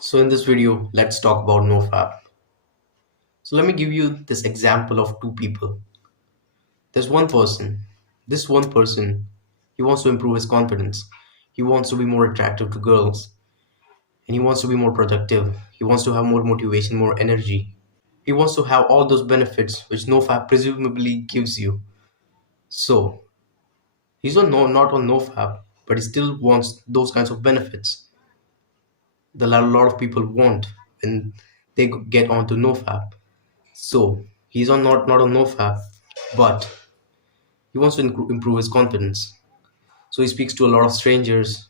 So in this video, let's talk about Nofap. So let me give you this example of two people. There's one person. This one person, he wants to improve his confidence. He wants to be more attractive to girls. And he wants to be more productive. He wants to have more motivation, more energy. He wants to have all those benefits which Nofap presumably gives you. So he's not on Nofap, but he still wants those kinds of benefits that a lot of people want when they get onto Nofap. So he's on not on NoFap, but he wants to improve his confidence. So he speaks to a lot of strangers.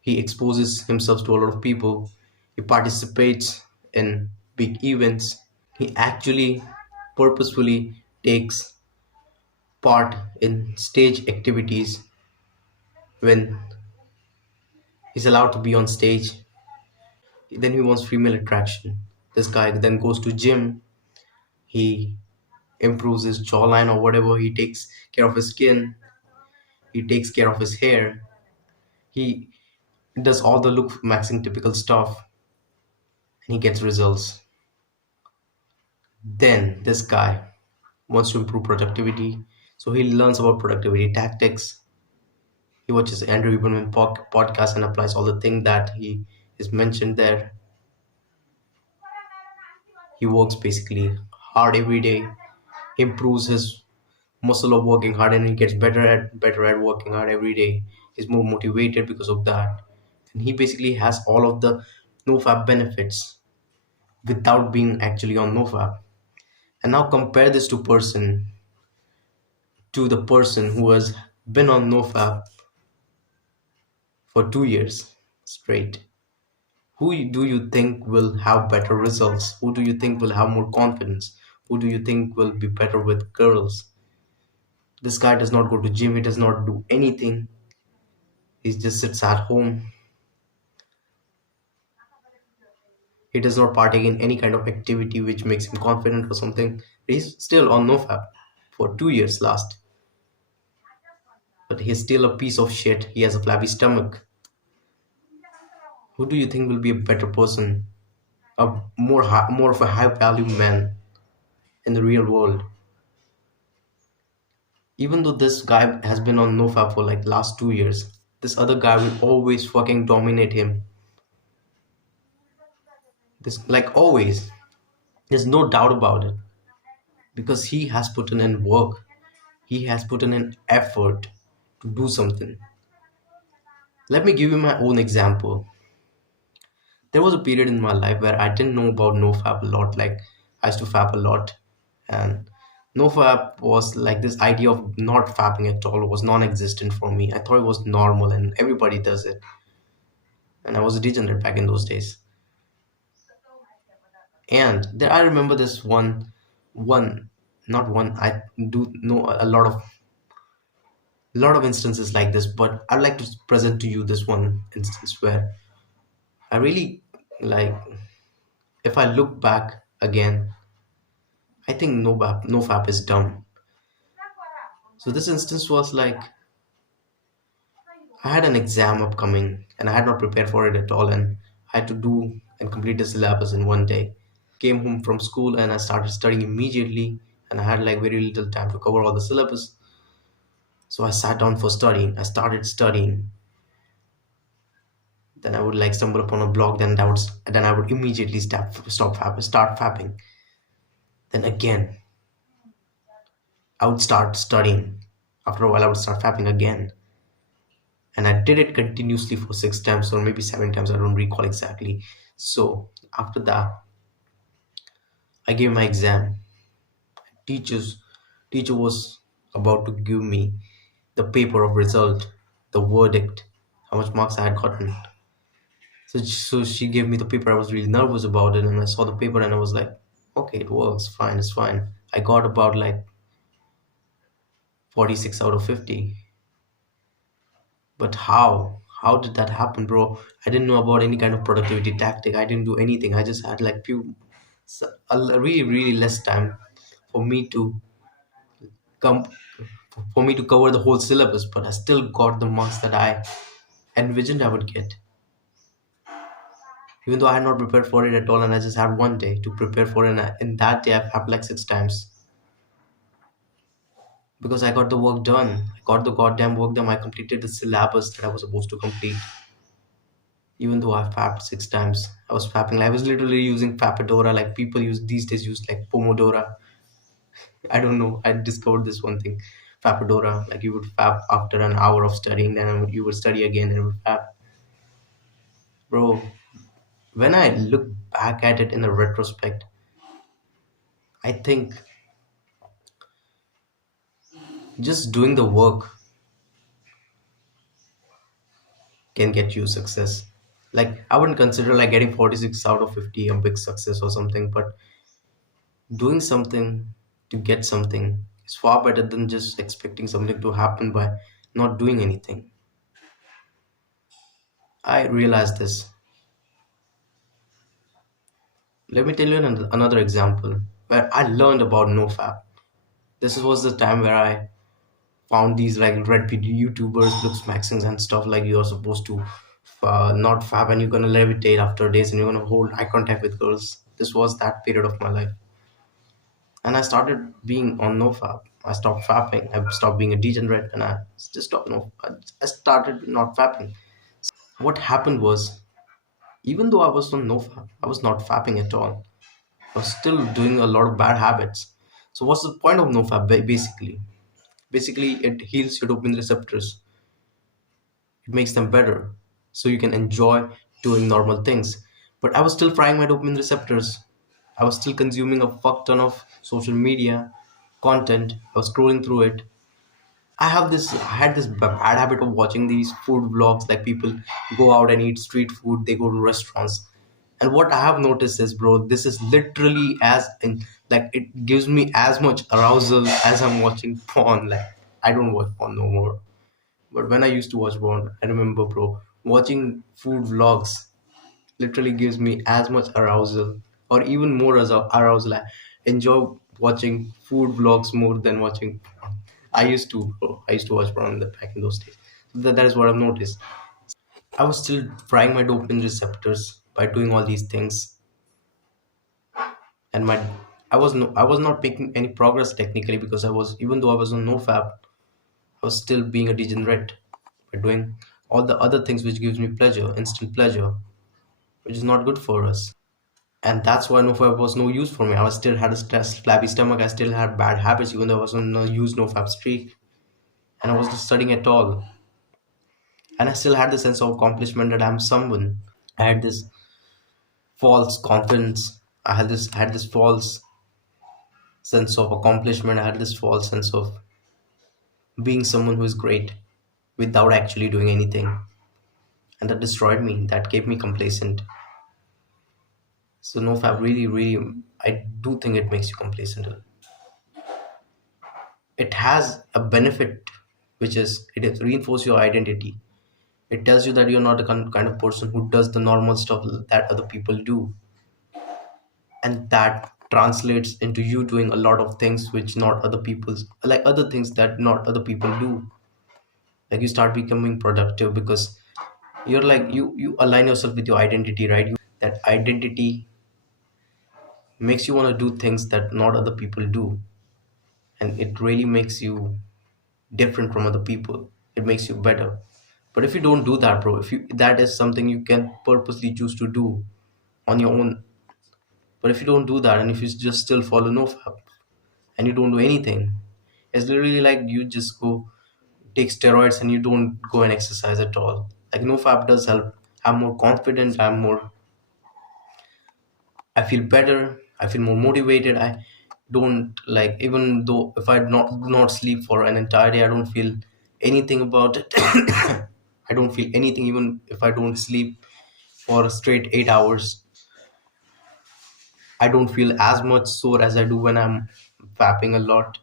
He exposes himself to a lot of people. He participates in big events. He actually purposefully takes part in stage activities when he's allowed to be on stage. Then he wants female attraction. This guy then goes to gym. He improves his jawline or whatever. He takes care of his skin. He takes care of his hair. He does all the look maxing typical stuff and he gets results. Then this guy wants to improve productivity. So he learns about productivity tactics. He watches Andrew Huberman podcast and applies all the things that he is mentioned there. He works basically hard every day. He improves his muscle of working hard and he gets better at working hard every day. He's more motivated because of that. And he basically has all of the NoFap benefits without being actually on NoFap. And now compare this to the person who has been on NoFap for 2 years straight. Who do you think will have better results? Who do you think will have more confidence? Who do you think will be better with girls? This guy does not go to gym, he does not do anything. He just sits at home. He does not partake in any kind of activity which makes him confident or something. He's still on NoFap for 2 years last. But he's still a piece of shit. He has a flabby stomach. Who do you think will be a better person, a more of a high value man in the real world? Even though this guy has been on NoFap for like last 2 years, this other guy will always fucking dominate him. This like always. There's no doubt about it because he has put in work. He has put in an effort to do something. Let me give you my own example. There was a period in my life where I didn't know about NoFap a lot. Like I used to fap a lot, and NoFap was like this idea of not fapping at all was non-existent for me. I thought it was normal and everybody does it, and I was a degenerate back in those days. And there, I remember this one, not one. I do know a lot of instances like this, but I'd like to present to you this one instance where I really like. If I look back again, I think no fap is dumb. So this instance was like I had an exam upcoming and I had not prepared for it at all, and I had to do and complete the syllabus in one day. Came home from school and I started studying immediately, and I had like very little time to cover all the syllabus. So I sat down for studying. I started studying. Then I would like stumble upon a blog. Then I would immediately start fapping. Then again, I would start studying. After a while, I would start fapping again. And I did it continuously for 6 times or maybe 7 times. I don't recall exactly. So after that, I gave my exam. Teachers, teacher was about to give me the paper of result, the verdict, how much marks I had gotten. So she gave me the paper. I was really nervous about it, and I saw the paper, and I was like, okay, it works, fine, it's fine. I got about like 46 out of 50. But how? How did that happen, bro? I didn't know about any kind of productivity tactic. I didn't do anything. I just had like a really really less time for me to come for me to cover the whole syllabus. But I still got the marks that I envisioned I would get. even though I had not prepared for it at all, and I just had one day to prepare for it. And in that day, I've fapped like 6 times because I got the work done. I got the goddamn work done. I completed the syllabus that I was supposed to complete. Even though I fapped 6 times, I was fapping. I was literally using Fappadora like people use these days. Use like Pomodora. I don't know. I discovered this one thing, Fappadora. Like you would fap after an hour of studying, then you would study again and would fap. Bro, when I look back at it in a retrospect, I think just doing the work can get you success. Like I wouldn't consider like getting 46 out of 50 a big success or something, but doing something to get something is far better than just expecting something to happen by not doing anything. I realized this. Let me tell you another example where I learned about NoFap. This was the time where I found these like red YouTubers, Looks Maxings, and stuff like you're supposed to not fap and you're gonna levitate after days and you're gonna hold eye contact with girls. This was that period of my life, and I started being on NoFap. I stopped fapping. I stopped being a degenerate, and I just stopped. No, I started not fapping. What happened was, even though I was on NoFap, I was not fapping at all. I was still doing a lot of bad habits. So what's the point of NoFap basically? Basically, it heals your dopamine receptors. It makes them better, so you can enjoy doing normal things. But I was still frying my dopamine receptors. I was still consuming a fuck ton of social media content. I was scrolling through it. I had this bad habit of watching these food vlogs. Like people go out and eat street food, they go to restaurants. And what I have noticed is, bro, this is literally as in, like it gives me as much arousal as I'm watching porn. Like I don't watch porn no more. But when I used to watch porn, I remember, bro, watching food vlogs literally gives me as much arousal or even more as arousal. I enjoy watching food vlogs more than watching porn. I used to, bro. I used to watch porn back in those days. That is what I've noticed. I was still frying my dopamine receptors by doing all these things, and I was not making any progress technically because I was, even though I was on NoFap, I was still being a degenerate by doing all the other things which gives me pleasure, instant pleasure, which is not good for us. And that's why NoFap was no use for me. I was still had a flabby stomach. I still had bad habits, even though I was on a use NoFap streak, and I wasn't studying at all. And I still had the sense of accomplishment that I'm someone. I had this false confidence. Had this false sense of accomplishment. I had this false sense of being someone who is great without actually doing anything, and that destroyed me. That kept me complacent. So NoFap really, I do think it makes you complacent. It has a benefit, which is it reinforces your identity. It tells you that you're not the kind of person who does the normal stuff that other people do, and that translates into you doing a lot of things which not other people's, like other things that not other people do. Like you start becoming productive because you're like you align yourself with your identity, right? That identity makes you want to do things that not other people do, and it really makes you different from other people. It makes you better. But if you don't do that, bro, if you that is something you can purposely choose to do on your own. But if you don't do that, and if you just still follow NoFap and you don't do anything, it's literally like you just go take steroids and you don't go and exercise at all. Like NoFap does help. I'm more confident. I feel better. I feel more motivated. I don't like, even though if I do not sleep for an entire day, I don't feel anything about it. I don't feel anything even if I don't sleep for a straight 8 hours. I don't feel as much sore as I do when I'm fapping a lot.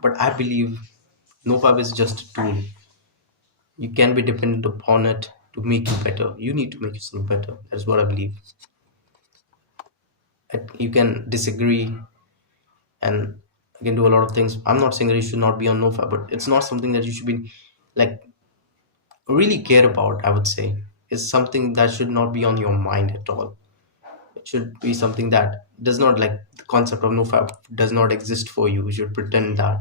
But I believe NoFap is just a tool. You can be dependent upon it to make you better. You need to make yourself better. That's what I believe. You can disagree and you can do a lot of things. I'm not saying that you should not be on NoFap, but it's not something that you should be like really care about, I would say. is something that should not be on your mind at all. It should be something that does not, like, the concept of nofap does not exist for you. You should pretend that,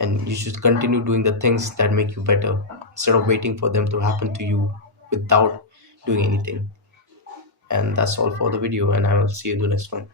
and you should continue doing the things that make you better instead of waiting for them to happen to you without doing anything. And that's all for the video, and I will see you in the next one.